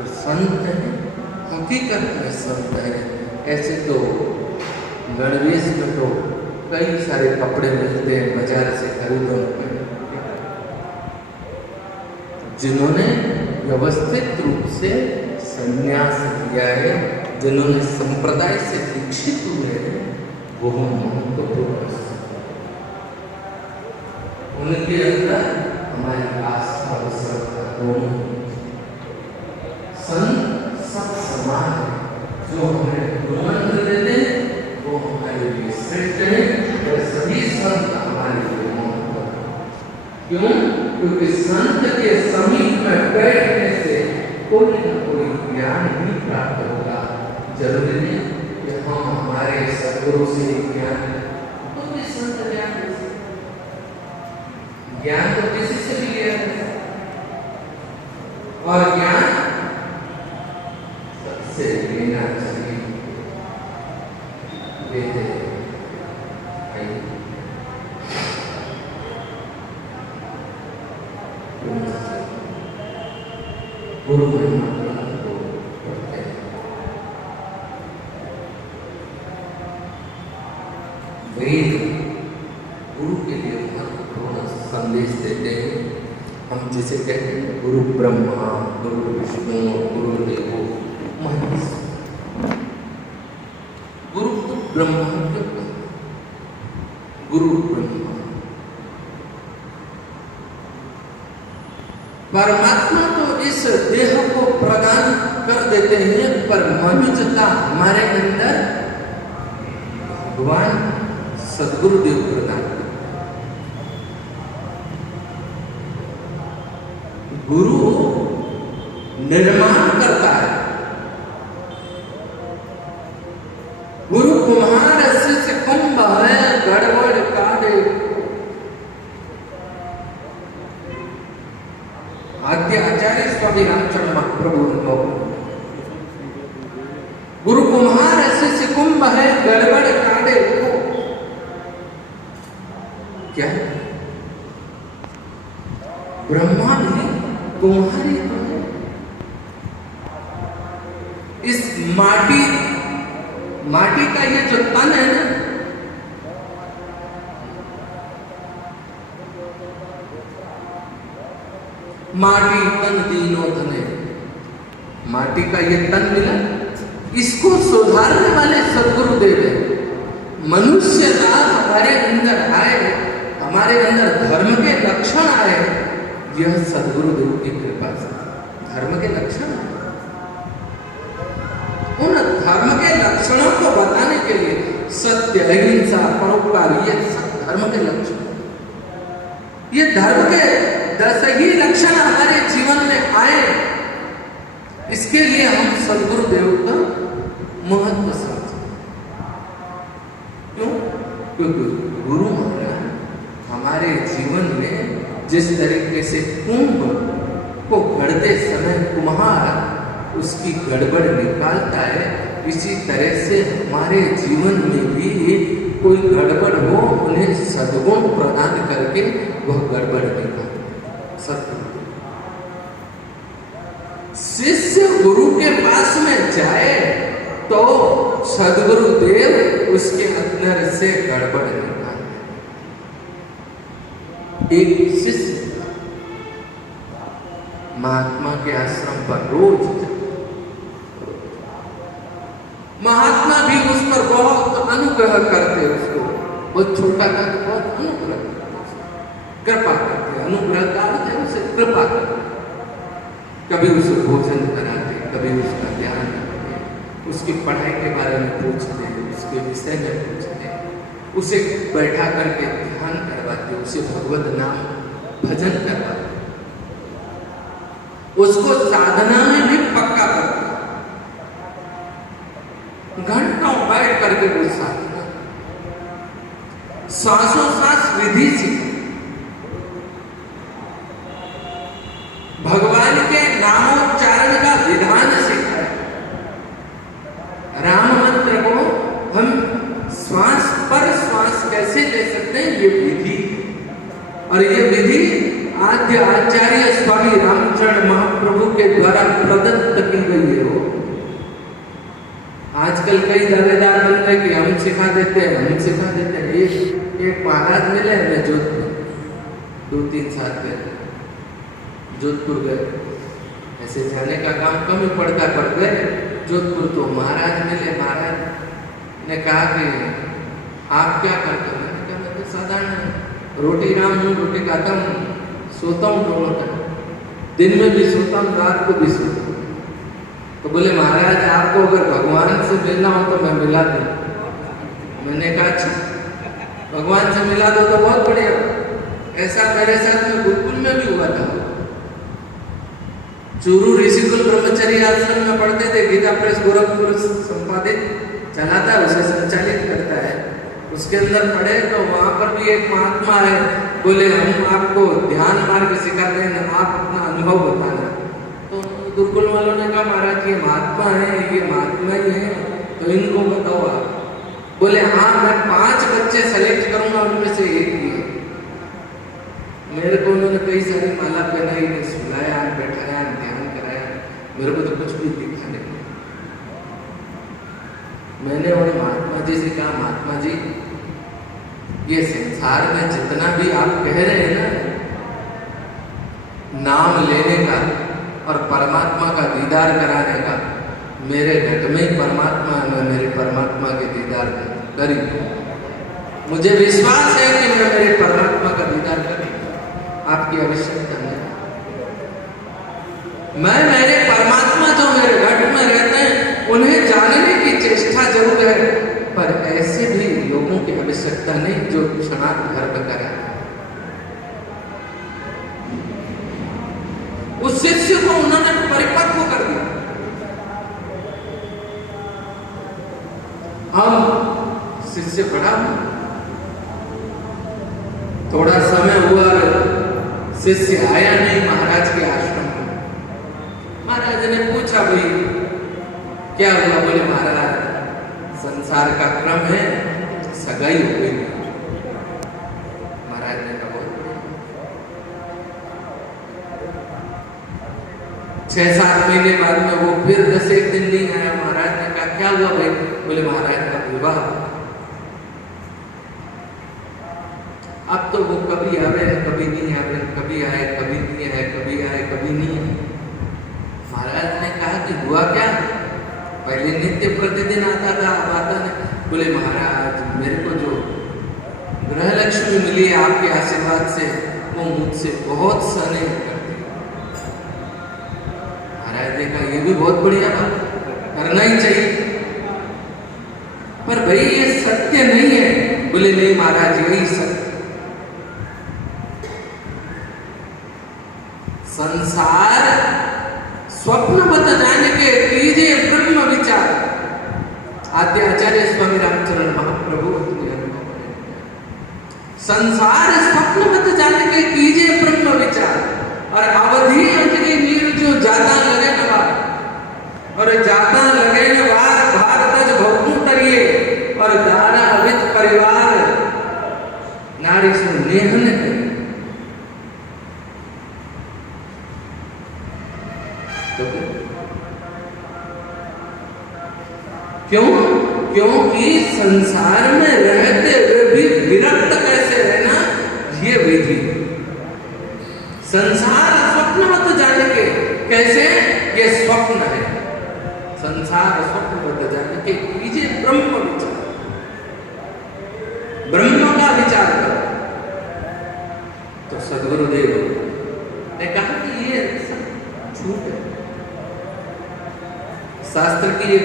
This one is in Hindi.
जो संत है, हकीकत में संत है। ऐसे तो गणवेश में तो कई सारे कपड़े मिलते हैं बाजार से खरीदो, जिन्होंने व्यवस्थित रूप से संन्यास लिया है, जिन्होंने संप्रदाय से दीक्षित हुए हैं, वो महत्वपूर्ण उनके अंदर हमारी आस्था और श्रद्धा दोनों। संत सब समान है, जो हमें गुरुमंत्र देते हैं वो हमारे लिए श्रेष्ठ है, और सभी संत हमारे लिए महत्व। क्यों? क्योंकि संत के समीप में बैठने से कोई न कोई ज्ञान भी प्राप्त होगा। जरूरी नहीं कि हम हमारे सदगुरु से ज्ञान, तो भी संत ज्ञान तो किसी से भी लिया है, और ज्ञान सबसे लेना चाहिए। लेते गुरु महिमा को पढ़ते हैं। वेद गुरु के लिए महत्वपूर्ण संदेश देते हैं। हम जिसे कहते हैं गुरु ब्रह्मा, गुरु विष्णु, गुरु देवो महेश्वर। गुरु ब्रह्मा क्यों? गुरु ब्रह्मा परमात्मा तो इस देह को प्रदान कर देते हैं, पर मनुष्यता हमारे अंदर भगवान सद्गुरुदेव प्रदान करते। गुरु निर्माण करता है। गुरु कुम्हार से कुंभ है, गड़बड़ काटे। आद्य आचार्य स्वामी रामचंद्र महाप्रभु, गुरु कुम्हार से कुंभ है, गड़बड़ काटे। क्या ब्रह्मा ने तुम्हारी इस माटी का ये जो तन है ना, माटी तन दीनो धने, माटी का ये तन मिला, इसको सुधारने वाले सद्गुरुदेव है। मनुष्यता हमारे अंदर आए, हमारे अंदर धर्म के लक्षण आए, यह सद्गुरुदेव की कृपा से। धर्म के लक्षण, उन धर्म के लक्षणों को बताने के लिए सत्य, अहिंसा, परोपकार, ये सब धर्म के लक्षण। ये धर्म के 10 ही लक्षण हमारे जीवन में आए, इसके लिए हम सद्गुरुदेव का महत्व समझते। क्यों? क्योंकि गुरु महाराज हमारे जीवन में जिस तरीके से कुंभ को गढ़ते समय कुम्हार उसकी गड़बड़ निकालता है, इसी तरह से हमारे जीवन में भी कोई गड़बड़ हो, उन्हें सद्गुण प्रदान करके वह गड़बड़ निकालता। सत्य शिष्य गुरु के पास में जाए तो सद्गुरुदेव उसके अंदर से गड़बड़ निकालते। एक शिष्य महात्मा के आश्रम पर रोज, महात्मा भी उस पर बहुत अनुग्रह करते, उसको बहुत छोटा था तो बहुत अनुग्रह कृपा करते, अनुग्रह करते, उसे कृपा करते। कभी उसे भोजन कराते, कभी उसका ध्यान रखते, उसकी पढ़ाई के बारे में पूछते, उसके विषय में पूछते, उसे बैठा करके ध्यान करवाते, उसे भगवत नाम भजन करवाते, उसको साधना में भी पक्का करते। घंटों बैठ करके वो साधना, सांसों सांस विधि सिखाते, भगवान के नामोच्चारण का विधान सिखाए। राम मंत्र को हम श्वास पर श्वास कैसे ले सकते हैं, ये विधि, और ये विधि आद्य आचार्य स्वामी रामचंद्र महाप्रभु के द्वारा प्रदत्त की आजकल कई दावेदार बन गए कि हम सिखा देते हैं, हम सिखा देते हैं। एक महाराज मिले हमें जोधपुर, 2-3 साल पहले जोधपुर गए, ऐसे जाने का काम कम ही पड़ता, पर गए जोधपुर तो महाराज मिले। महाराज ने कहा कि आप क्या करते हो? मैंने कहा मैं तो साधारण रोटी राम हूँ, रोटी खाता हूँ, सोता हूँ दोनों टाइम, दिन में भी सोता हूँ, रात को भी सोता हूँ। तो बोले महाराज आपको अगर भगवान से मिलना हो तो मैं मिला दूँ। मैंने कहा अच्छा, भगवान से मिला दो तो बहुत बढ़िया। ऐसा मेरे साथ में गुरुकुल में भी हुआ था। चूरू ऋषिकुल ब्रह्मचर्य आश्रम में पढ़ते थे, गीता प्रेस गोरखपुर संपादित चलाता है, उसे संचालित करता है। उसके अंदर पढ़े तो वहां पर भी एक महात्मा है, बोले हम आपको ध्यान मार्ग सिखा दें, आप अपना अनुभव बताना। तो गुरुकुल वालों ने कहा महाराज ये महात्मा है, ये महात्मा ही है, तो इनको बताओ आप। बोले हाँ मैं 5 बच्चे सेलेक्ट करूंगा, उनमें से एक ही है। मेरे को उन्होंने कई सारी माला पहनाई, सुलाया, बैठाया, ध्यान कराया, मेरे को तो कुछ भी दिखा नहीं। मैंने वो महात्मा जी से कहा महात्मा जी ये संसार में जितना भी आप कह रहे हैं ना, नाम लेने का और परमात्मा का दीदार कराने का, मेरे घट में ही परमात्मा है, मैं मेरे परमात्मा के दीदार करी। मुझे विश्वास है कि मैं मेरे परमात्मा का दीदार करी, आपकी आवश्यकता नहीं। मैं मेरे परमात्मा जो मेरे घट में रहते हैं उन्हें जानने की चेष्टा जरूर है, पर ऐसे भी लोगों की आवश्यकता नहीं जो क्षणार्थ घर में करें। उस शिष्य को उन्होंने परिपक्व कर दिया। अब शिष्य बड़ा, थोड़ा समय हुआ, शिष्य आया नहीं महाराज के आश्रम में। महाराज ने पूछा भाई क्या हुआ? बोले महाराज संसार का क्रम है, सगाई हो गई। महाराज ने कहा 6-7 महीने बाद में वो फिर 10-1 दिन नहीं आया। महाराज ने कहा क्या हुआ भाई? बोले महाराज का विवाह। अब तो वो कभी आवे कभी नहीं आवे, कभी आए कभी नहीं आए, कभी आए कभी नहीं आए। महाराज ने कहा कि हुआ क्या? पहले नित्य प्रतिदिन आता था, अब आता नहीं। बोले महाराज मेरे को जो ग्रह लक्ष्मी मिली है आपके आशीर्वाद से, वो मुझसे बहुत स्नेह करती है। महाराज ने कहा ये भी बहुत बढ़िया बात, करना ही चाहिए, पर भाई ये सत्य नहीं है। बोले नहीं महाराज यही सत्य। संसार स्वप्नवत जान के कीजिए ब्रह्म विचार। आद्य आचार्य स्वामी रामचरण महाप्रभु। संसार स्वप्नवत जान के कीजिए ब्रह्म विचार, और अवधि अंजलि नीर जो जाता लगे न बार, और जाता लगे न बार भारत भक्तु तरिए, और दारा अवित परिवार नारी सु नेहन करे। क्यों? क्योंकि संसार में रहते हुए भी विरक्त कैसे रहना, ये विधि। संसार स्वप्नवत जाने के कैसे, ये स्वप्न है। संसार स्वप्नवत जाने के कीजिए ब्रह्म विचार, ब्रह्म का विचार करो। तो सद्गुरुदेव ने कहा कि ये झूठ है। शास्त्र की